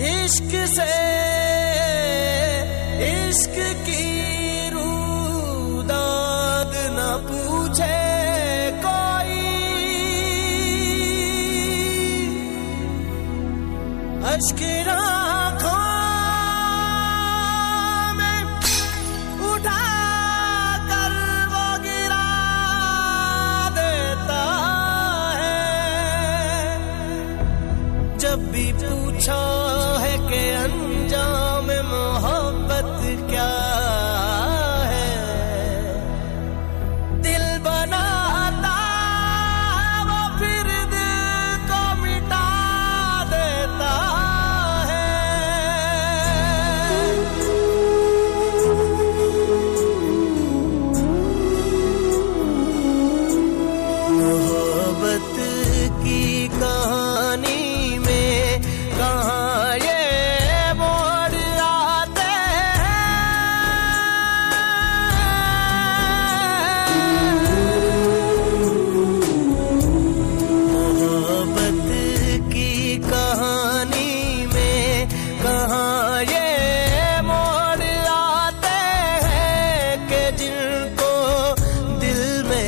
इश्क से इश्क की रूदाद न पूछे कोई, अश्क आँखों में उठा कर वो गिरा देता है। जब भी पूछा है कि अंजाम मोहब्बत क्या है, दिल बनाता वो फिर दिल को मिटा देता है। मोहब्बत की कहानी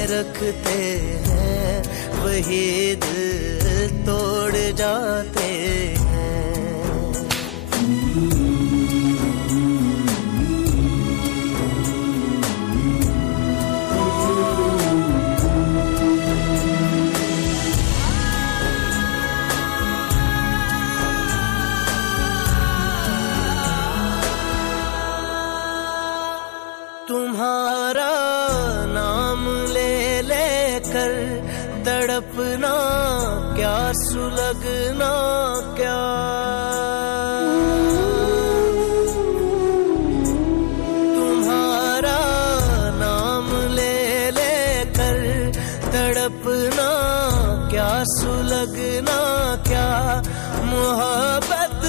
रखते हैं वही दिल तोड़ जाते हैं। तुम्हारा नाम ले लेकर तड़पना क्या, सुलगना क्या, तुम्हारा नाम ले लेकर तड़पना क्या, सुलगना क्या। मोहब्बत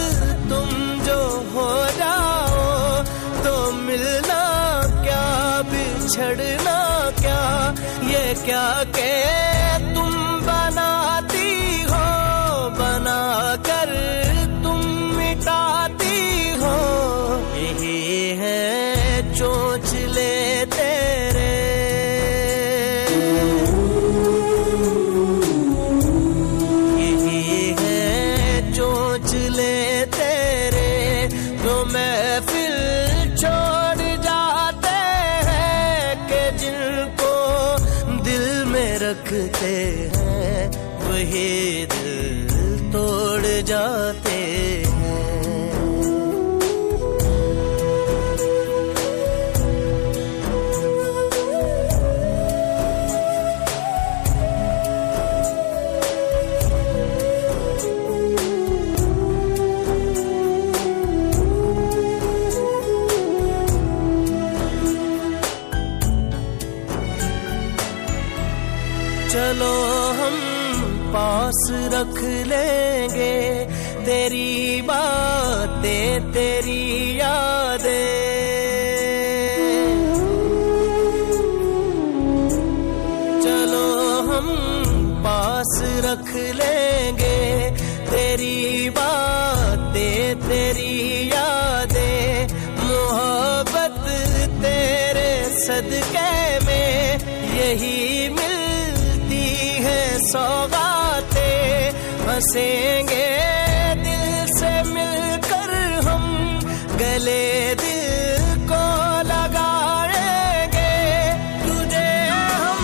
तुम जो हो जाओ तो मिलना क्या, बिछड़ना क्या। ये क्या के तुम बनाती हो, बना कर तुम मिटाती हो। यही है चोंचले तेरे, यही है चोंचले तेरे, तो महफिल छोड़ जाते हैं कि जिनको दिल में रखते हैं वही दिल तोड़ जाते हैं। चलो हम पास रख लेंगे तेरी बातें, तेरी यादें। चलो हम पास रख लेंगे तेरी बातें, तेरी यादें। मोहब्बत तेरे सदके में यही सौगातें, हंसेंगे दिल से मिलकर हम, गले दिल को लगाएंगे। तुझे हम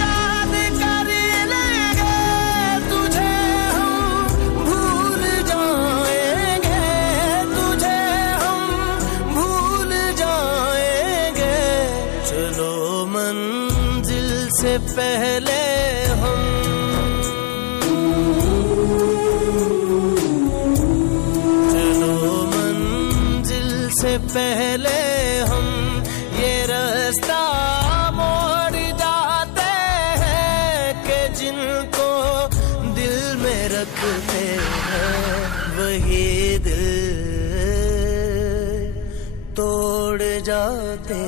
याद कर लेंगे, तुझे हम भूल जाएंगे, तुझे हम भूल जाएंगे। चलो मंजिल से पहले हम, से पहले हम ये रास्ता मोड़ जाते हैं कि जिनको दिल में रखते हैं वही दिल तोड़ जाते